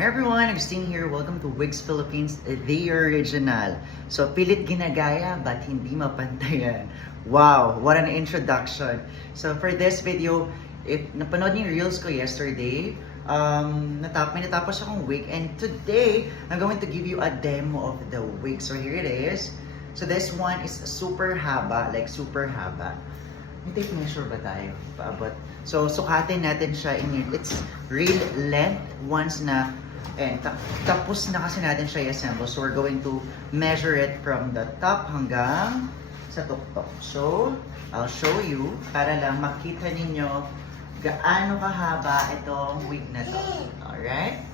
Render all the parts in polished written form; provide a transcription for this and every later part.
Hi everyone, Agustin here. Welcome to Wigs Philippines, the original. So, pilit ginagaya, but hindi mapantayan. Wow, what an introduction. So, for this video, if napanood niyo yung reels ko yesterday, may natapos akong wig, and today, I'm going to give you a demo of the wig. So, here it is. So, this one is super haba, like super haba. May tape measure ba tayo? Paabot. So, sukatin natin siya in its real length once na tapos na kasi natin siya i-assemble. So, we're going to measure it from the top hanggang sa tuktok. So, I'll show you para lang makita ninyo gaano kahaba itong wig na to. Alright?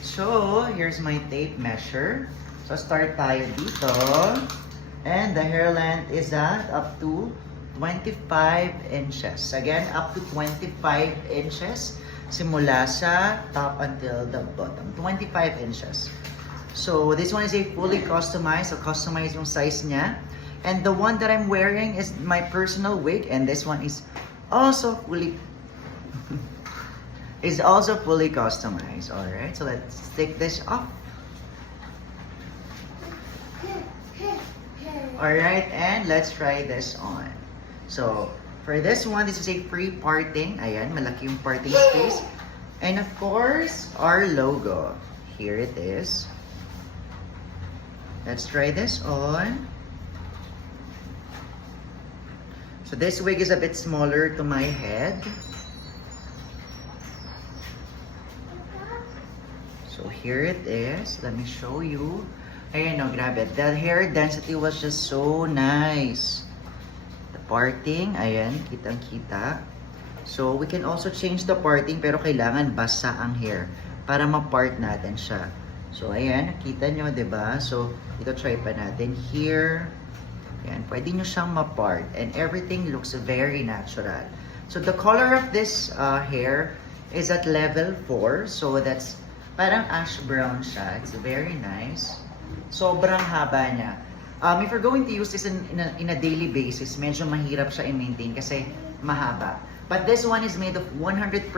So, here's my tape measure. So, start tayo dito. And the hair length is up to 25 inches. Again, up to 25 inches. Simula sa top until the bottom. 25 inches. So, this one is a fully customized. So, customized yung size niya. And the one that I'm wearing is my personal wig. And this one is also fully customized. Alright, so let's take this off. Alright, and let's try this on. So, for this one, this is a free parting. Ayan, malaki yung parting space. And of course, our logo. Here it is. Let's try this on. So this wig is a bit smaller to my head. So here it is. Let me show you. Ayan o, grabe. The hair density was just so nice. Parting, ayan, kitang-kita. So, we can also change the parting pero kailangan basa ang hair para ma-part natin siya. So, ayan, nakita nyo, diba? So, ito try pa natin here. Ayan, pwede nyo siyang ma-part and everything looks very natural. So, the color of this hair is at level 4. So, that's parang ash brown siya. It's very nice. Sobrang haba niya. If you're going to use this in a daily basis, medyo mahirap siya i-maintain kasi mahaba. But this one is made of 100%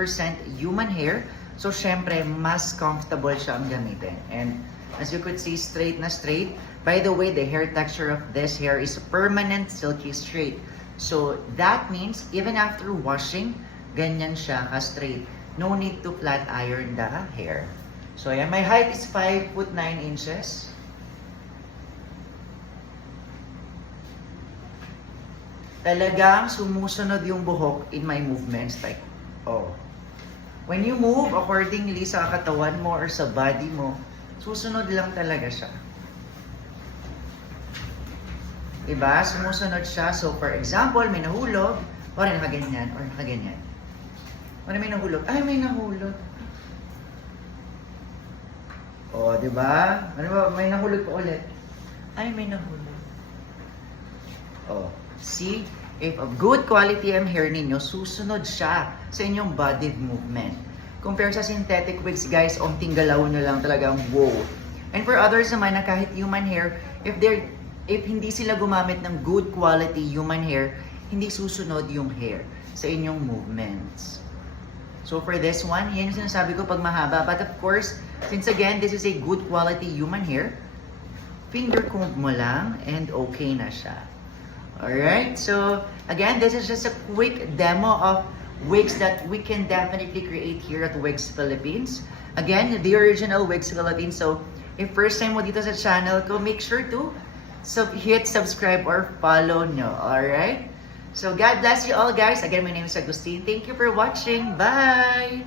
human hair. So, syempre, mas comfortable siya ang gamitin. And as you could see, straight na straight. By the way, the hair texture of this hair is permanent silky straight. So, that means even after washing, ganyan siya ka-straight. No need to flat iron the hair. So, yeah, my height is 5'9" inches. Talagang sumusunod yung buhok in my movements. Like, oh. When you move accordingly sa katawan mo or sa body mo, susunod lang talaga siya. Diba? Sumusunod siya. So, for example, may nahulog, or nakaganyan, or nakaganyan. O may nahulog. Ay, may nahulog. O, diba? Ano ba? May nahulog pa ulit. Ay, may nahulog. O. See, if a good quality ang hair ninyo, susunod siya sa inyong body movement. Compare sa synthetic wigs, guys, onting galaw nyo lang talagang wow. And for others naman na kahit human hair, if hindi sila gumamit ng good quality human hair, hindi susunod yung hair sa inyong movements. So for this one, yan yung sinasabi ko pag mahaba. But of course, since again, this is a good quality human hair, finger comb mo lang and okay na siya. Alright, so again, this is just a quick demo of wigs that we can definitely create here at Wigs Philippines. Again, the original Wigs Philippines. So, if first time mo dito sa channel ko, make sure to hit subscribe or follow nyo. Alright? So, God bless you all, guys. Again, my name is Agustin. Thank you for watching. Bye!